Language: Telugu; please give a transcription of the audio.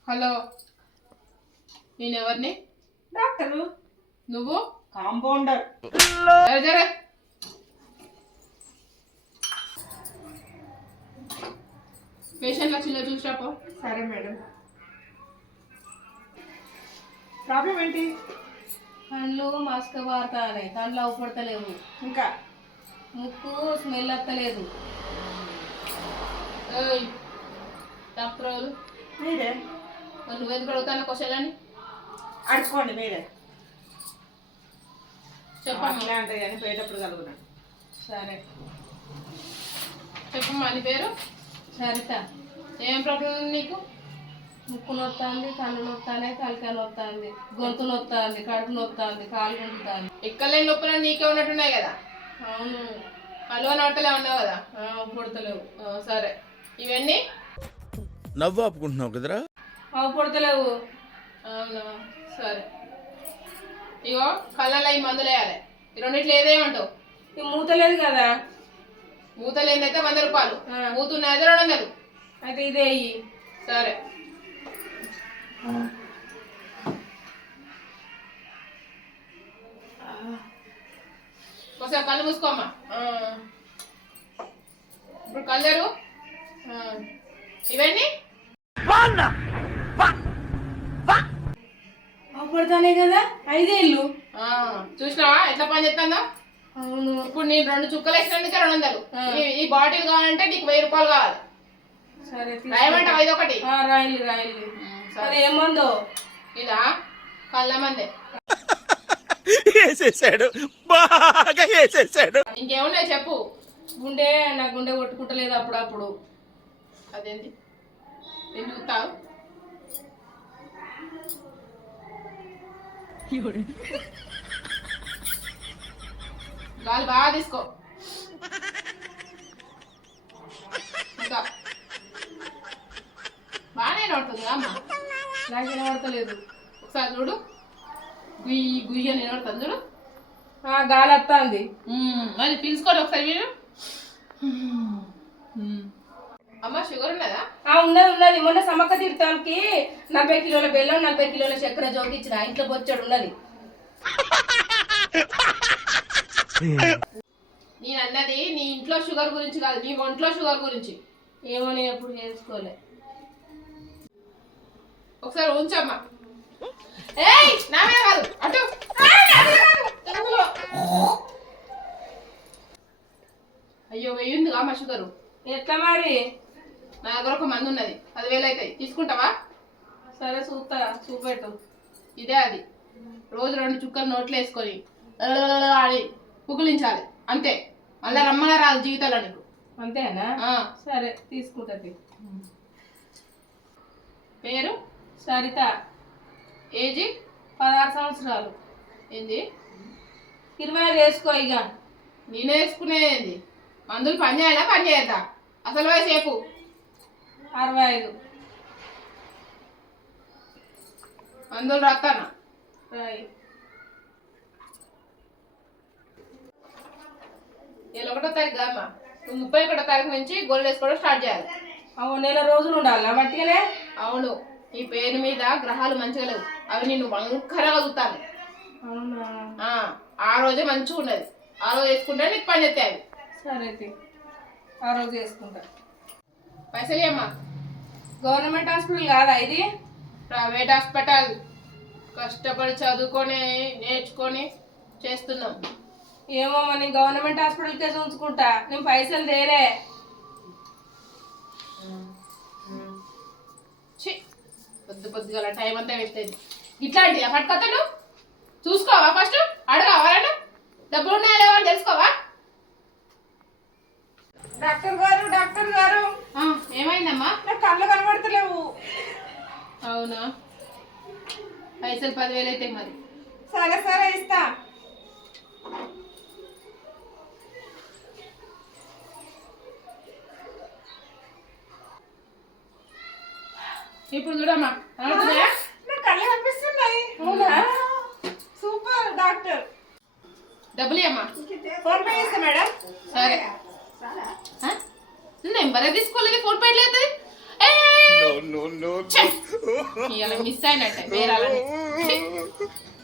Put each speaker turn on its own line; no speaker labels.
హలో, నేనెవరిని?
డాక్టరు.
నువ్వు?
కాంపౌండర్.
జరే పేషెంట్ లక్షణంలో చూసిరాపో.
సరే మేడం. ప్రాబ్లం ఏంటి?
కళ్ళు మస్క పారుతాయి, కళ్ళు అవపడతలేవు,
ఇంకా
ముక్కు స్మెల్ వస్తలేదు.
డాక్టర్ ఎవరు?
మీరే
మరి నువ్వెందుకు అడుగుతాను క్వశ్చన్ అని?
అడుకోండి మీరే.
చెప్పమ్మా.
అట్లా అంటే కానీ పోయేటప్పుడు కలుగున్నాను.
సరే
చెప్పమ్మా. నీ పేరు?
సరిత.
ఏం ప్రాబ్లం ఉంది నీకు?
ముక్కు నొత్తాంది, కళ్ళు నొత్తానే, తలకాయ నొత్తాంది, గొంతు నొత్తాంది, కడుపు నొత్తాంది, కాలు గుంటుతాంది.
ఎక్కలేని నొప్పులు నీకే ఉన్నట్టున్నాయి కదా.
అవును.
కలువ నోటలే ఉన్నావు కదా.
అవపడతలేవు.
సరే, ఇవన్నీ
నవ్వు ఆపుకుంటున్నావు కదరా?
అవపడతలేవు.
అవునా? సరే, ఇగో కళ్ళలో ఈ మందులు వేయాలి. ఈ రెండిట్లో ఏదేమంటావు?
ఈ మూతలేదు కదా.
మూతలు ఏందైతే 100 రూపాయలు, మూతున్నది 200.
అయితే ఇదే ఇయ్యి.
సరే, ఒకసారి కళ్ళు మూసుకోమ్మా. ఇప్పుడు కళ్ళరు. ఇవన్నీ
అవపడతానే కదా. 5 ఏళ్ళు.
చూసినావా ఎట్లా పని చేస్తుందో?
అవును.
ఇప్పుడు నేను 2 చుక్కలు వేసినందుకే 200. ఈ బాటిల్ కావాలంటే నీకు 1000 రూపాయలు కావాలి.
సరే
రాయమంటే 5 ఒకటి.
రాయిలు రాయిలు. సరే ఏమందో?
ఇదా కళ్ళ మందే.
వేసేసాడు, బాగా వేసేసాడు.
ఇంకేమున్నాయి చెప్పు.
గుండె, నా గుండె కొట్టుకుంటలేదు అప్పుడప్పుడు.
అదేంటి నేను చూస్తావు? గాలి బాగా తీసుకో. ఇంకా బాగానే నడుతుందా అమ్మ?
నాకు వినబడతలేదు.
ఒకసారి చూడు. గుయ్యి గుయ్యి అని నిలబడుతుంది చూడు.
గాలి వస్తుంది.
మళ్ళీ పీల్చుకోండి ఒకసారి మీరు. అమ్మ షుగర్ ఉన్నదా?
ఉన్నది ఉన్నది. మొన్న సమ్మక్క తీర్థానికి 40 కిలోల బెల్లం, 40 కిలోల చక్కెర జోకిచ్చిన. ఇంట్లో బొచ్చాడు ఉన్నది.
నేను అన్నది నీ ఇంట్లో షుగర్ గురించి కాదు, నీ ఒంట్లో షుగర్ గురించి.
ఏమో నేను ఎప్పుడు చేసుకోలే.
ఒకసారి ఉంచమ్మా. ఏయ్ నా మీద కాదు, అటు. అయ్యో వెయ్యిందిగా మా షుగరు.
ఎట్లా మరి?
నా దగ్గర ఒక మందు ఉన్నది, 10,000 అవుతాయి. తీసుకుంటావా?
సరే చూస్తా, చూపెట్టు.
ఇదే అది. రోజు 2 చుక్కలు నోట్లు వేసుకొని ఆడి పుకులించాలి అంతే. మళ్ళీ రమ్మన రాదు జీవితంలో నీకు.
అంతేనా? సరే తీసుకుంటది.
పేరు?
సరిత.
ఏజీ?
16 సంవత్సరాలు.
ఏంది?
25 వేసుకో ఇక.
నేనే వేసుకునేది. మందులు పని చేయాలా పని చేయద్దా? అసలు వయసు చెప్పు.
65.
మందులు రాస్తానా?
రాయి.
1 తారీఖు అమ్మా. నువ్వు 31 తారీఖు నుంచి గోల్డ్ వేసుకోవడం స్టార్ట్ చేయాలి.
అవును, నెల రోజులు ఉండాలా మట్టిగానే?
అవును. ఈ పేరు మీద గ్రహాలు మంచిగా లేవు, అవి నిన్ను వంకరగా చూస్తాను.
అవునా?
ఆ రోజే మంచిగా ఉన్నది, ఆ రోజు వేసుకుంటే నీకు పని చేస్తాయి.
సరే ఆ రోజు వేసుకుంటా.
పైసలు అమ్మా.
గవర్నమెంట్ హాస్పిటల్ కాదా ఇది?
Private hospital. కష్టపడి చదువుకొని నేర్చుకొని చేస్తున్నాం.
ఏమో మరి గవర్నమెంట్ హాస్పిటల్కే చూసుకుంటా. నేను పైసలు తేలే.
పొద్దుగా టైం అంతా వేస్ట్ అయింది. ఇట్లాంటి పట్టుకొస్తాడు చూసుకోవా? ఫస్ట్ అడగావాలను డబ్బులు ఉన్నాయా లేవా అని తెలుసుకోవా?
డాక్టర్ గారు
ఏమైందమ్మా?
నాకు కళ్ళు కనబడతలేవు.
అవునా? పైసలు 10,000 అయితే మరి.
సరే ఇస్తా.
ఇప్పుడు చూడమ్మా.
నాకు కళ్ళు కనిపిస్తున్నాయి. అవునా? Super doctor.
డబ్బులు అమ్మా.
ఫోన్ పే చేస్తా మేడం.
సరే. నెంబర్ తీసుకోలేదు, ఫోన్ పే లేదు. ఇలా మిస్ అయినట్టే వేరాలని